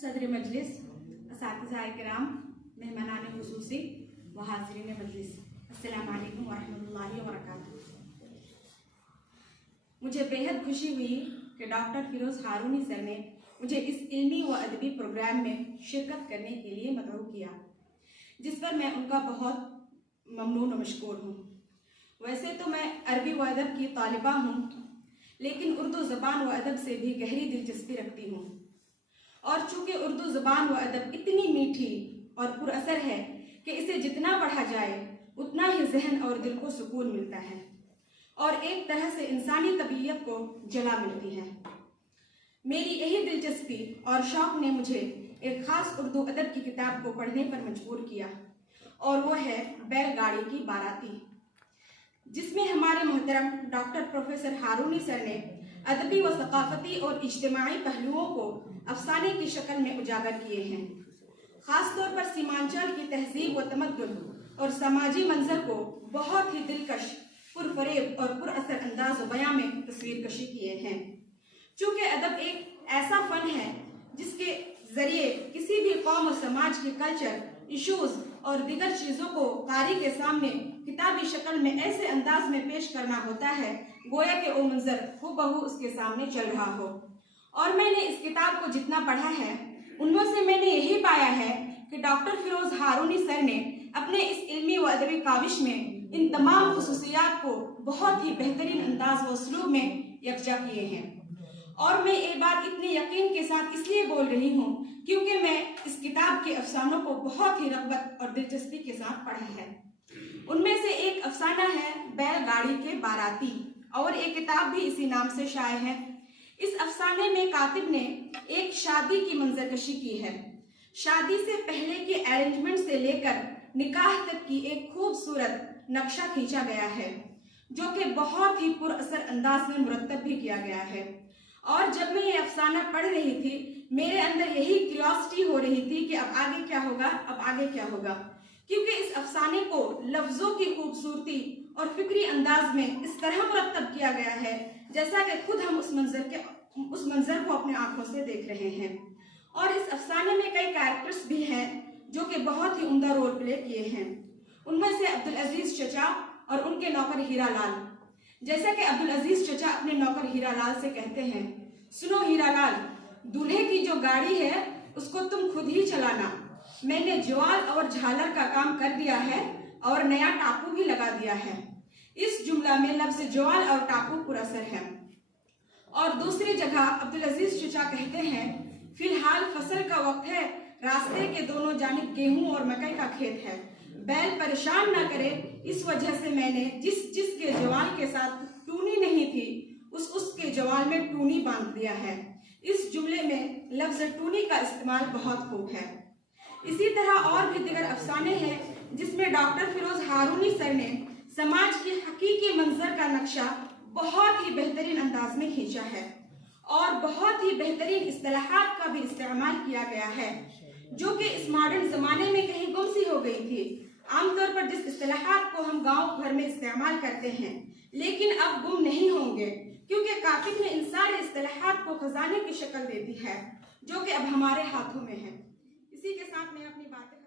सदर मजलिस, असातिज़ा इकराम, मेहमानान खुसूसी व हाज़रीन मजलिस, अस्सलामु अलैकुम व रहमतुल्लाहि व बरकातुहू। मुझे बेहद खुशी हुई कि डॉक्टर फिरोज़ हारूनी सर ने मुझे इस इल्मी व अदबी प्रोग्राम में शिरकत करने के लिए मदऊ किया, जिस पर मैं उनका बहुत ममनून व मशकूर हूँ। वैसे तो मैं अरबी व अदब की तालिबा हूँ, लेकिन उर्दू ज़बान व अदब से भी गहरी दिलचस्पी रखती हूँ। और चूँकि उर्दू ज़बान व अदब इतनी मीठी और पुरअसर है कि इसे जितना पढ़ा जाए उतना ही जहन और दिल को सुकून मिलता है और एक तरह से इंसानी तबीयत को जला मिलती है। मेरी यही दिलचस्पी और शौक़ ने मुझे एक ख़ास उर्दू अदब की किताब को पढ़ने पर मजबूर किया, और वो है बैलगाड़ी की बाराती, जिसमें हमारे मोहतरम डॉक्टर प्रोफेसर हारूनी सर ने अदबी व सकाफती और इज्तिमाई पहलुओं को अफसाने की शक्ल में उजागर किए हैं। ख़ास तौर पर सीमांचल की तहजीब व तमद्दुन और समाजी मंजर को बहुत ही दिलकश, पुरफरेब और पुरअसर अंदाज व बयां में तस्वीर कशी किए हैं। चूँकि अदब एक ऐसा फ़न है जिसके ज़रिए किसी भी कौम और समाज के कल्चर, इशूज़ और दीगर चीज़ों को कारी के सामने किताबी शक्ल में ऐसे अंदाज में पेश करना होता है गोया कि वो मंजर हूबहू उसके सामने चल रहा हो। और मैंने इस किताब को जितना पढ़ा है उनमें से मैंने यही पाया है कि डॉक्टर फिरोज़ हारूनी सर ने अपने इस इल्मी व अदबी काविश में इन तमाम खुसूसियात को बहुत ही बेहतरीन अंदाज व उसलूब में यकजा किए हैं। और मैं ये बात इतने यकीन के साथ इसलिए बोल रही हूँ क्योंकि मैं इस किताब के अफसानों को बहुत ही रग़बत और दिलचस्पी के साथ पढ़ा है। उनमें से एक अफसाना है बैलगाड़ी के बाराती, और एक किताब भी इसी नाम से शाये है। इस अफसाने में कातिब ने एक शादी की मंजरकशी की है। शादी से पहले के अरेंजमेंट से लेकर निकाह तक की एक खूबसूरत नक्शा खींचा गया है, जो कि बहुत ही पुरअसर अंदाज में मुरतब भी किया गया है। और जब मैं ये अफसाना पढ़ रही थी, मेरे अंदर यही क्यूरियोसिटी हो रही थी कि अब आगे क्या होगा, अब आगे क्या होगा, क्योंकि इस अफसाने को लफ्ज़ों की खूबसूरती और फिक्री अंदाज में इस तरह मुरतब किया गया है जैसा कि खुद हम उस मंजर को अपने आंखों से देख रहे हैं। और इस अफसाने में कई कैरेक्टर्स भी हैं जो कि बहुत ही उम्दा रोल प्ले किए हैं। उनमें से अब्दुल अजीज चचा और उनके नौकर हीरा लाल। जैसा कि अब्दुल अजीज चचा अपने नौकर हीरा लाल से कहते हैं, सुनो हीरा लाल, दूल्हे की जो गाड़ी है उसको तुम खुद ही चलाना। मैंने ज्वाल और झालर का काम कर दिया है और नया टापू भी लगा दिया है। इस जुमला में लफ्ज़ ज्वाल और टापू पुरअसर है। और दूसरी जगह अब्दुल अजीज चचा कहते हैं, फिलहाल फसल का वक्त है, रास्ते के दोनों जानिब गेहूं और मकई का खेत है। बैल परेशान न करे, इस वजह से मैंने जिसके ज्वाल के साथ टूनी नहीं थी उसके ज्वाल में टूनी बांध दिया है। इस जुमले में लफ्ज़ टूनी का इस्तेमाल बहुत खूब है। इसी तरह और भी दीगर अफसाने हैं जिसमें डॉक्टर फिरोज़ हारूनी सर ने समाज की हकीकी मंजर का नक्शा बहुत ही बेहतरीन अंदाज में खींचा है और बहुत ही बेहतरीन इस्तिलाहात का भी इस्तेमाल किया गया है, जो कि इस मॉडर्न ज़माने में कहीं गुम सी हो गई थी। आमतौर पर जिस इस्तिलाहात को हम गाँव भर में इस्तेमाल करते हैं, लेकिन अब गुम नहीं होंगे, क्योंकि कातिब ने इन सारे इस्तिलाहात को खजाने की शक्ल दे दी है, जो कि अब हमारे हाथों में है। इसी के साथ मैं अपनी बातें